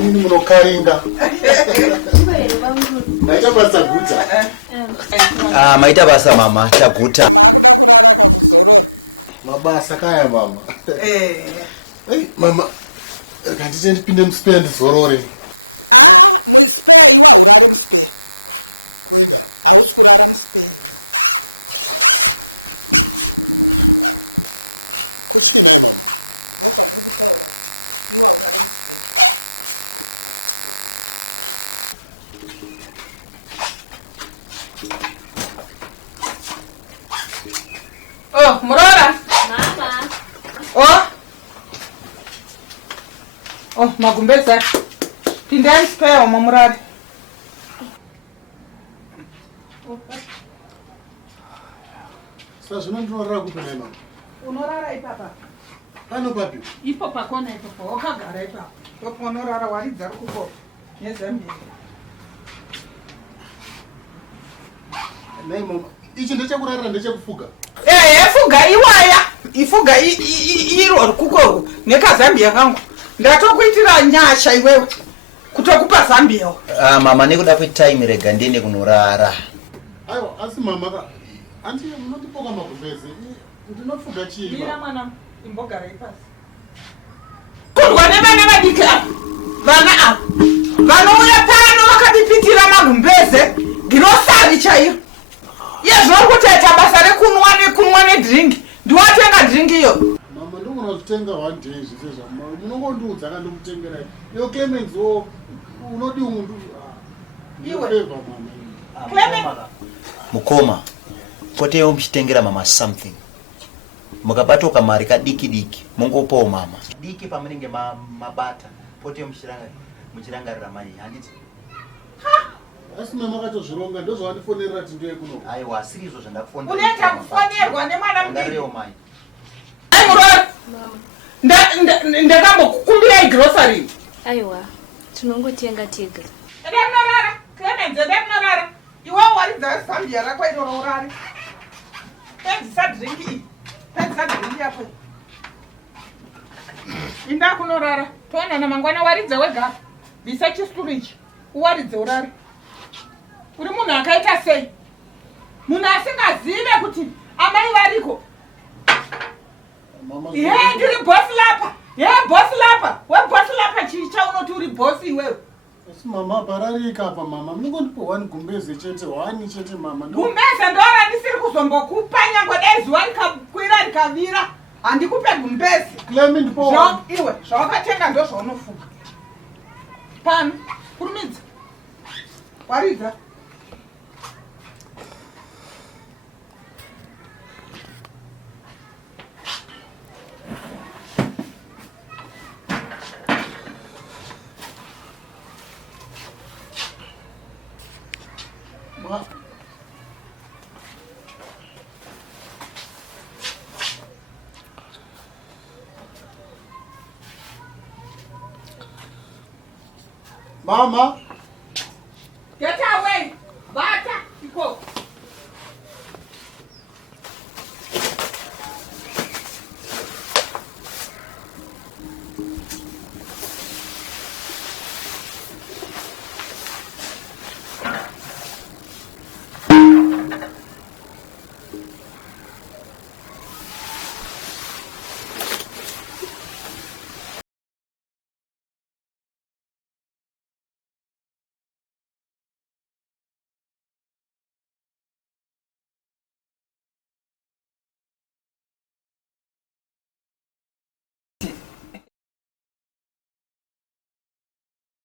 nini munokaringa? Maita basa guta. Maita basa mama, chaguta. Makuda kurara kakuzorora. Mabasa kaya mama. Hey mama, kanti ndipinde muspend zorore. Muspare iwa urare muspare. Kwenda. Hausi kurara muspare. Kochina mama. Ndozva ndiri kutaura. Iwa urare muspare. Murora. Mama. Magumbeze. Pindani spare murare. Sasa unorara kupi mama? Unorara ipapa. Ano papi? Ipo pakona ipo. Wakagara ipapa. Ipo unorara waridza rukuko. Nezembe. Nei mama. Ichi ndechekurara ndechekufuga. Fuga iwaya. Ifuga iro kuko nekazambia kangu. Ndatokuitira nyasha iwewe. Kutokupa zambia. Mama nikuda ku time rega ndine kunorara. Ayo, asi mama ka. Anti munondipoka magumbeze. Ndinofuga chii? Mira mwana imbogara ipasi. Kurwa nevana vadika. Vana apa. Vanouya pano vakatipitira magumbeze. Girosavi chaiyo. Yezvori kutoita basa rekunwa nedrink. Ndiwatenga drink iyo. Mama ndongona kutenga one day zvizvo. Mama munongondiudza kandomutengera. Yo Clemens unodi mundu. Iwe mama. Clemens. Mukoma. Poteyo mchitengera mama something. Mukabatoka mari kadiki mungopo mama. Diki pamunenge mabata. Poteyo muchirangarira mari handiti. Asi mama katozvironga ndozvo wandifonerera tindoye kuno. Aiwa sirizvo zvandakufonera. Unoita kufonerwa nemwana mudiki. Ngareo mai. Ai murora. Mama. Ndakambokukumbira grocery. Aiwa. Tinongotenga tega. Ndamnorara. Clemens ndamnorara. Iwe waridza zambia rako inororari. Pedzisa drink iyi. Pedzisa drink yako. Inda kunorara. Tona na mangwana waridza wega. Bisa chisturage. Uwaridze urari. Uri munhu akaita sei? Munhu asingazive kuti amai variko. Mama. Ndiri boss lapa. Boss lapa. We boss lapa chicha unoti uri boss iwewe. Asi mama pararika apa mama. Munondipo one gumbeze chete, one chete mama. Gumbeze ndora ndisiri kuzombokupa nyangwe dai zuva rikakwira rikavira. Handikupe gumbeze. Clement ndipo. Iwe, zvawakatenga ndozvaunofunga. Pano, kurumidza. Waridza. Mama.